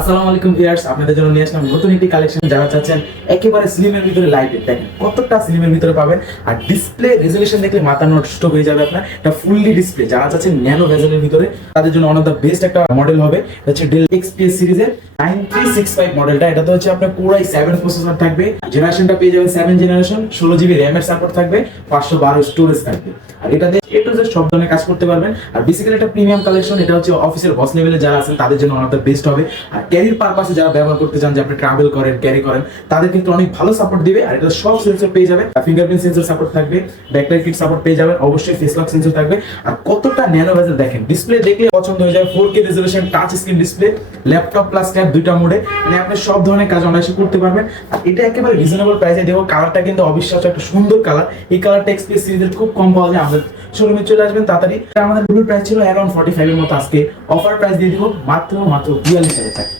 আসসালামু আলাইকুম ভিউয়ার্স, আপনাদের জন্য নিয়ে আসলাম নতুন একটি কালেকশন। যারা চাচ্ছেন একেবারে স্লিমের ভিতরে লাইটের, দেখেন কতটা স্লিমের ভিতরে পাবেন। আর ডিসপ্লে রেজোলিউশন দেখলে মাথা নষ্ট হয়ে যাবে আপনার। এটা ফুললি ডিসপ্লে, যারা চাচ্ছেন ন্যানো ভেজেলের ভিতরে তাদের জন্য ওয়ান অফ দ্য বেস্ট একটা মডেল হবে। এটা হচ্ছে ডেল XPS সিরিজের 9365 মডেলটা। এটাতে হচ্ছে আপনার Core i7 প্রসেসর থাকবে, জেনারেশনটা পেয়ে যাবেন 7 জেনারেশন, 16GB RAM এর সাপোর্ট থাকবে, 512 স্টোরেজ থাকবে। আর এটাতে এ টু জেড সব ধরনের কাজ করতে পারবেন। আর বেসিক্যালি এটা প্রিমিয়াম কালেকশন, এটা হচ্ছে অফিসের বস লেভেলে যারা আছেন তাদের জন্য ওয়ান অফ দ্য বেস্ট হবে। আর ক্যারির পারপাসে যারা ব্যবহার করতে চান, যে আপনি ট্রাভেল করেন, ক্যারি করেন, তাদের কিন্তু অনেক ভালো সাপোর্ট দিবে। আর এটা সব সেন্সর পেয়ে যাবেন, ফিঙ্গারপ্রিন্ট সেন্সর সাপোর্ট থাকবে, ব্যাকলাইট কিট সাপোর্ট পেয়ে যাবেন, অবশ্যই ফেস লক সেন্সর থাকবে। আর কতটা ন্যানো ভেজেল দেখেন, ডিসপ্লে দেখলে পছন্দ হয়ে যাবে। 4K resolution touch screen display, laptop plus tab দুইটা মোডে, মানে আপনি সব ধরনের কাজ অনায়াসে করতে পারবেন। আর এটা একেবারে রিজনেবল প্রাইসে দেবো। কালারটা কিন্তু অবিশ্বাস্য একটা সুন্দর কালার। এই কালারটা XPS সিরিজের খুব কম পাওয়া যায়। আমাদের শোরুমে চলে আসবেন তাড়াতাড়ি। আমাদের প্রাইস ছিল অ্যারাউন্ড 45 এর মতো, আজকে অফার প্রাইস দিয়ে দিব মাত্র 42,000 টাকা।